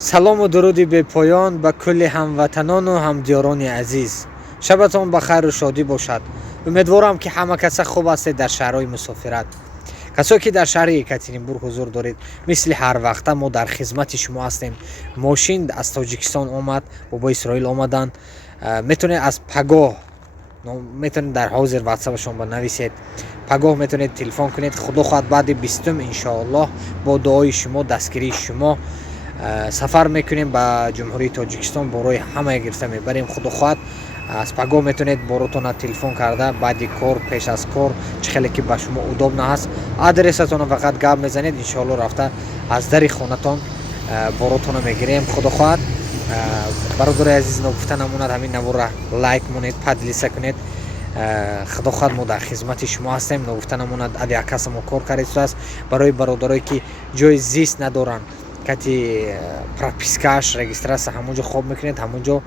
салому дуруди бепоён ба кулли ҳамватанону ҳамдиёрони азиз. шабатон ба хайру шодӣ бошад. умедворам ки ҳама каса хуб ҳастед дар шаҳрҳои мусофират. касое ки дар шаҳри екатеринбург ҳузур доред, мисли ҳарвақта мо дар хизмати шумо ҳастем. мошин аз тоҷикистон омад, бобои исроил омаданд. метавонед аз пагоҳ метавонед дар ҳозир ватсапашон банависед. пагоҳ метавонед телефон кунед. худо хоҳад баъди 20 иншоаллоҳ бо дуои шумо, дастгирии шумо сафар мекунем ба ҷумҳурии тоҷикистон. борои ҳамаи гирифта мебарем. худо хоҳад аз пагоҳ метавонед боротона телефон карда баъди кор, пеш аз кор, чӣ хеле ки ба шумо удобна ҳаст, адресатона фақат гап мезанед. иншоаллоҳ рафта аз дари хонатон боротона мегирем. худо хоҳад. бародари азиз ногуфта намонад, ҳамин навора лайк монед, падлиса кунед. худо хоҳад мо дар хизмати шумо ҳастем. ногуфта намонад авиакаса мо кор кардааст барои бародарое ки ҷои зист надоранд. кати пропискааш регистрация ҳамон ҷо хоб мекунед, ҳамон ҷо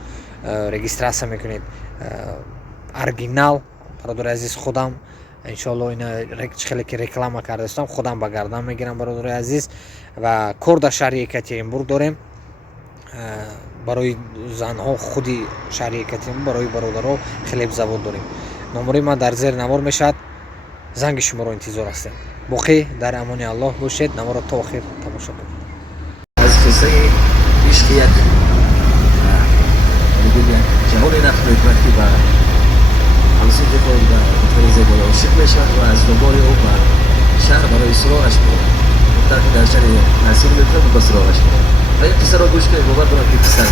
регистрация мекунед. оригинал бародари азиз худам иншоаллоҳ ина чӣ хеле ки реклама кардаастам худам ба гардан мегирам. бародари азиз ва кор дар шаҳри екатеринбург дорем. барои занҳо худи шаҳри екатеринбург, барои бародарҳо хлебзавод дорем. номери ман дар зер навор мешавад. занги шуморо интизор ҳастем. боқӣ дар амони аллоҳ бошед. наворо то охир тамошо кунед. از قصه عشق یک جهان نقل و حکمت که به همسوز خود به دختر زیبای عاشق میشود و از دنبال او به شهر برای سراغش میرود. دختر که در شهر نصیر میکند و به سراغش میرود. و یک قصه را گوش کنید باور کنم که قصه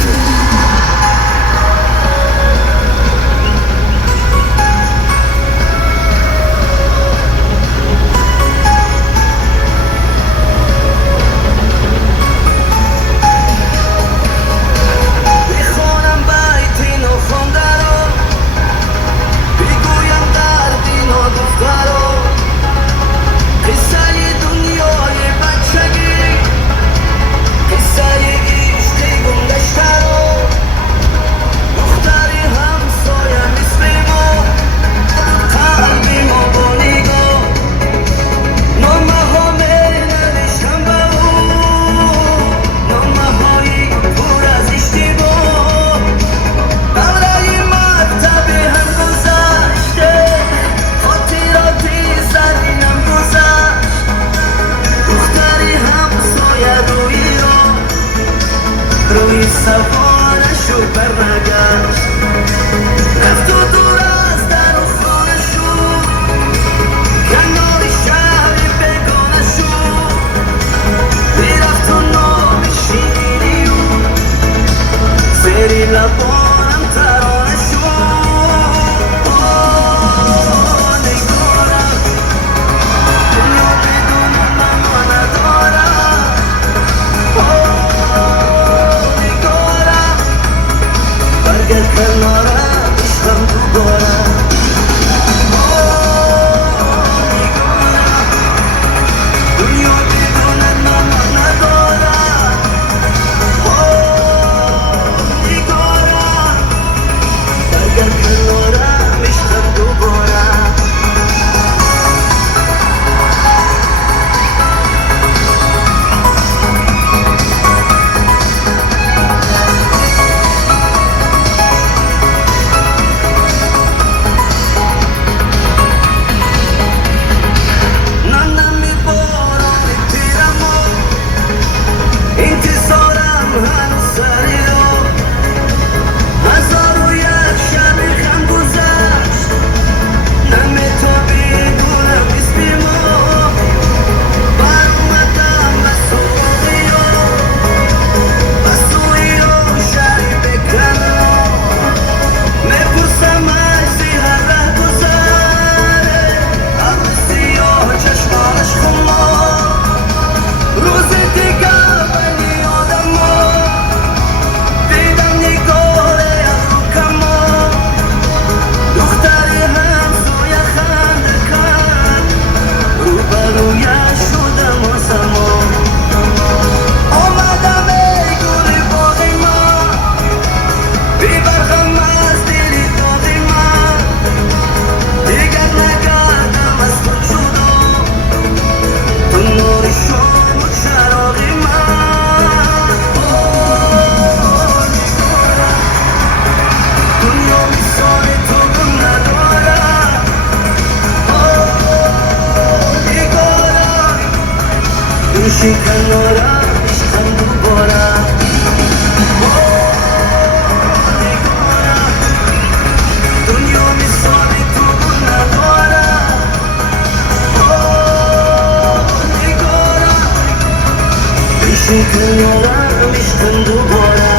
روی سوارشو برنگشت رفت و دور از در و خانشو کنار شهر بگانشو میرفت و نامشینی و زیری لبانم ترانشو نگارم دنیا بدون من ندارم برگرد کنارم عشقم دوباره دنیا بدون من ندارم نگارم عشق دوباره.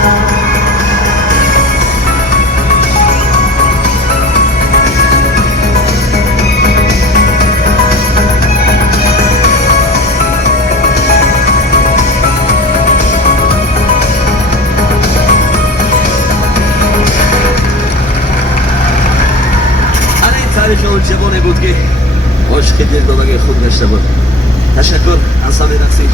تعریف اون جوانی بود که عاشق دلدادگی خود گشته بود. تشکر از همه رقص این